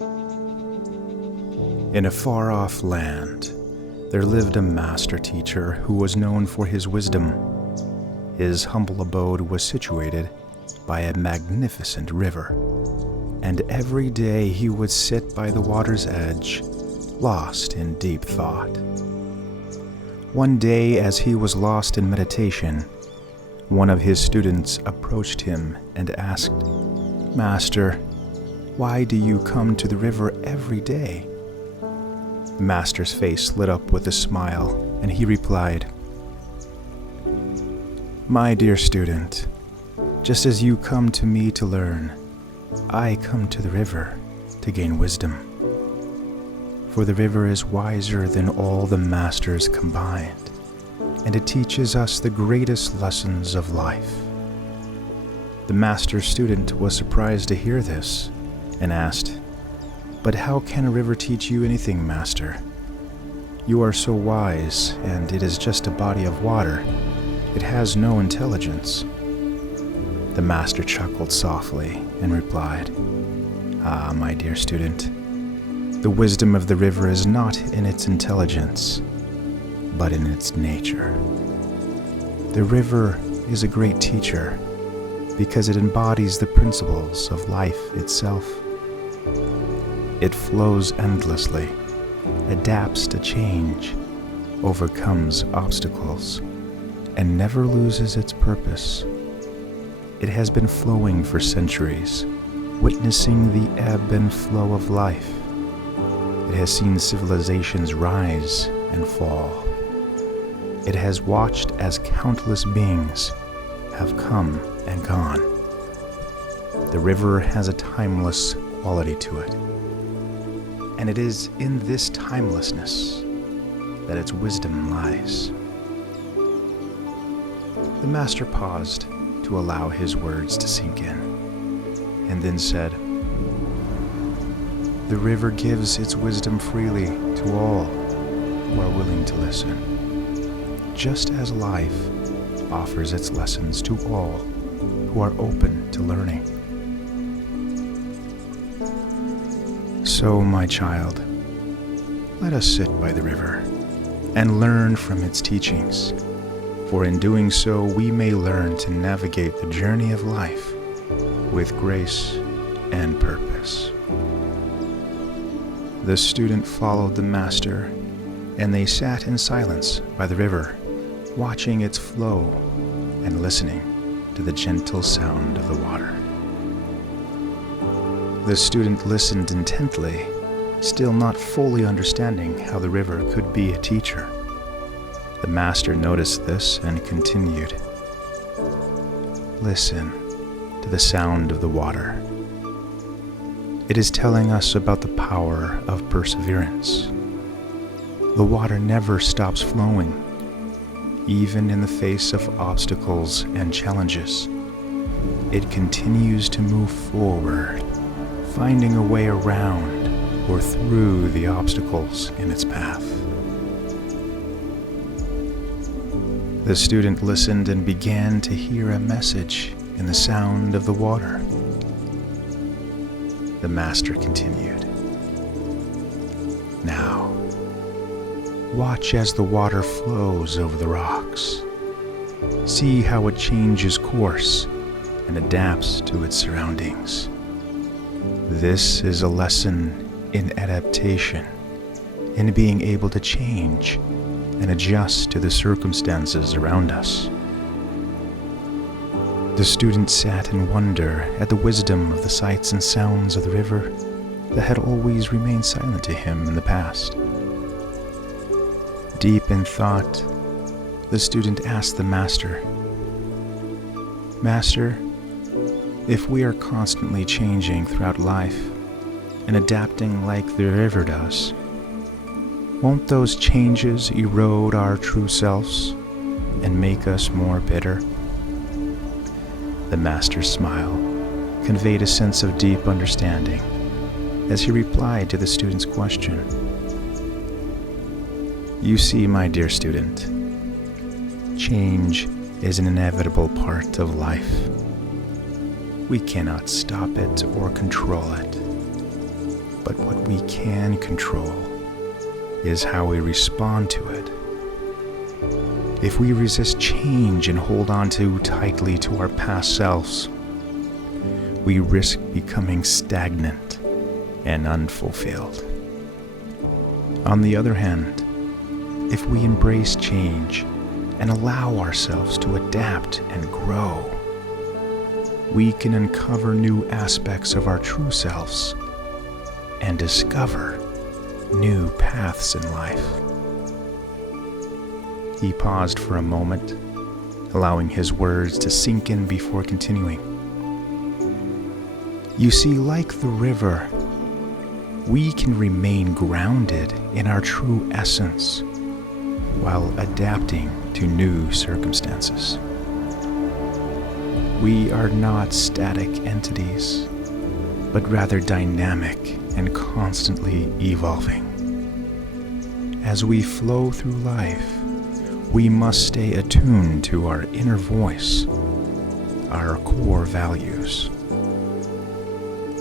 In a far-off land, there lived a master teacher who was known for his wisdom. His humble abode was situated by a magnificent river, and every day he would sit by the water's edge, lost in deep thought. One day, as he was lost in meditation, one of his students approached him and asked, "Master, why do you come to the river every day?" The master's face lit up with a smile, and he replied, "My dear student, just as you come to me to learn, I come to the river to gain wisdom. For the river is wiser than all the masters combined, and it teaches us the greatest lessons of life." The master's student was surprised to hear this and asked, "But how can a river teach you anything, master? You are so wise, and it is just a body of water. It has no intelligence." The master chuckled softly and replied, "Ah, my dear student, the wisdom of the river is not in its intelligence, but in its nature. The river is a great teacher because it embodies the principles of life itself. It flows endlessly, adapts to change, overcomes obstacles, and never loses its purpose. It has been flowing for centuries, witnessing the ebb and flow of life. It has seen civilizations rise and fall. It has watched as countless beings have come and gone. The river has a timeless quality to it, and it is in this timelessness that its wisdom lies." The master paused to allow his words to sink in, and then said, "The river gives its wisdom freely to all who are willing to listen, just as life offers its lessons to all who are open to learning. So, my child, let us sit by the river and learn from its teachings, for in doing so we may learn to navigate the journey of life with grace and purpose." The student followed the master, and they sat in silence by the river, watching its flow and listening to the gentle sound of the water. The student listened intently, still not fully understanding how the river could be a teacher. The master noticed this and continued, "Listen to the sound of the water. It is telling us about the power of perseverance. The water never stops flowing, even in the face of obstacles and challenges. It continues to move forward, finding a way around or through the obstacles in its path." The student listened and began to hear a message in the sound of the water. The master continued, "Now, watch as the water flows over the rocks. See how it changes course and adapts to its surroundings. This is a lesson in adaptation, in being able to change and adjust to the circumstances around us." The student sat in wonder at the wisdom of the sights and sounds of the river that had always remained silent to him in the past. Deep in thought, the student asked the master, "Master, if we are constantly changing throughout life and adapting like the river does, won't those changes erode our true selves and make us more bitter?" The master's smile conveyed a sense of deep understanding as he replied to the student's question. "You see, my dear student, change is an inevitable part of life. We cannot stop it or control it, But what we can control is how we respond to it. If we resist change and hold on too tightly to our past selves, we risk becoming stagnant and unfulfilled. On the other hand, if we embrace change and allow ourselves to adapt and grow, we can uncover new aspects of our true selves and discover new paths in life. He paused for a moment, allowing his words to sink in before continuing. You see, like the river, we can remain grounded in our true essence while adapting to new circumstances. We are not static entities, but rather dynamic and constantly evolving. As we flow through life, we must stay attuned to our inner voice, our core values.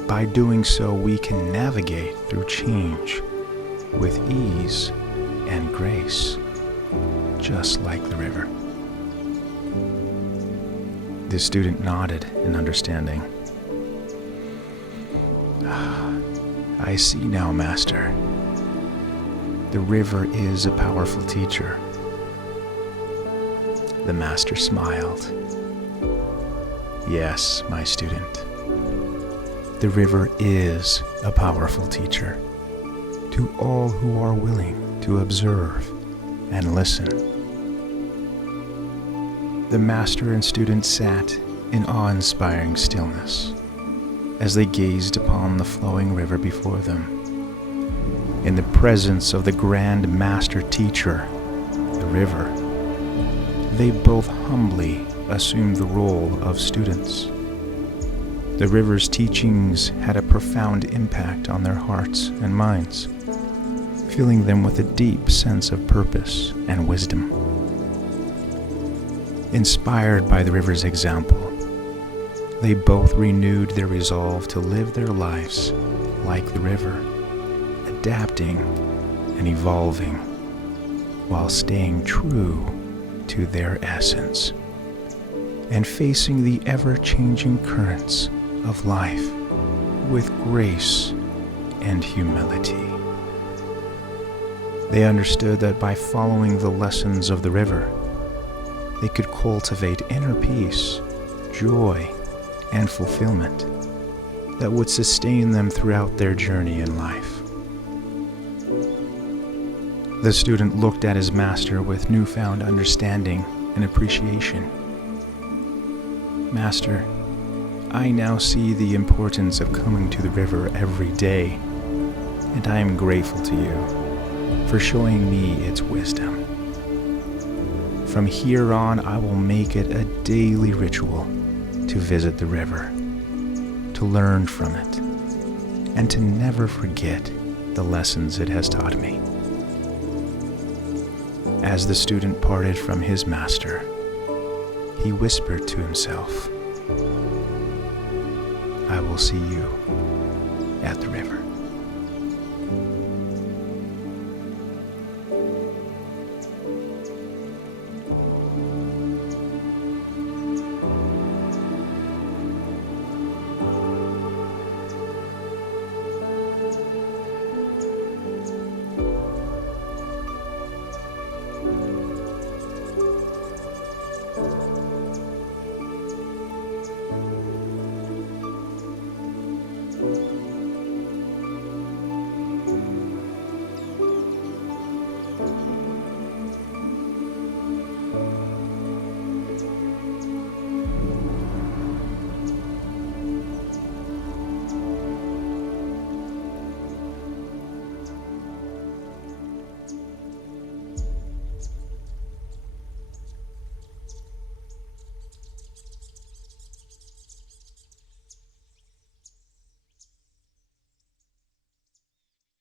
By doing so, we can navigate through change with ease and grace, just like the river. The student nodded in understanding. I see now, Master. The river is a powerful teacher. The Master smiled. Yes, my student. The river is a powerful teacher to all who are willing to observe and listen. The Master and student sat in awe-inspiring stillness as they gazed upon the flowing river before them. In the presence of the Grand Master Teacher, the river, they both humbly assumed the role of students. The river's teachings had a profound impact on their hearts and minds, filling them with a deep sense of purpose and wisdom. Inspired by the river's example, they both renewed their resolve to live their lives like the river, adapting and evolving while staying true to their essence and facing the ever-changing currents of life with grace and humility. They understood that by following the lessons of the river, they could cultivate inner peace, joy, and fulfillment that would sustain them throughout their journey in life. The student looked at his master with newfound understanding and appreciation. Master, I now see the importance of coming to the river every day, and I am grateful to you for showing me its wisdom. From here on, I will make it a daily ritual to visit the river, to learn from it, and to never forget the lessons it has taught me. As the student parted from his master, he whispered to himself, I will see you at the river.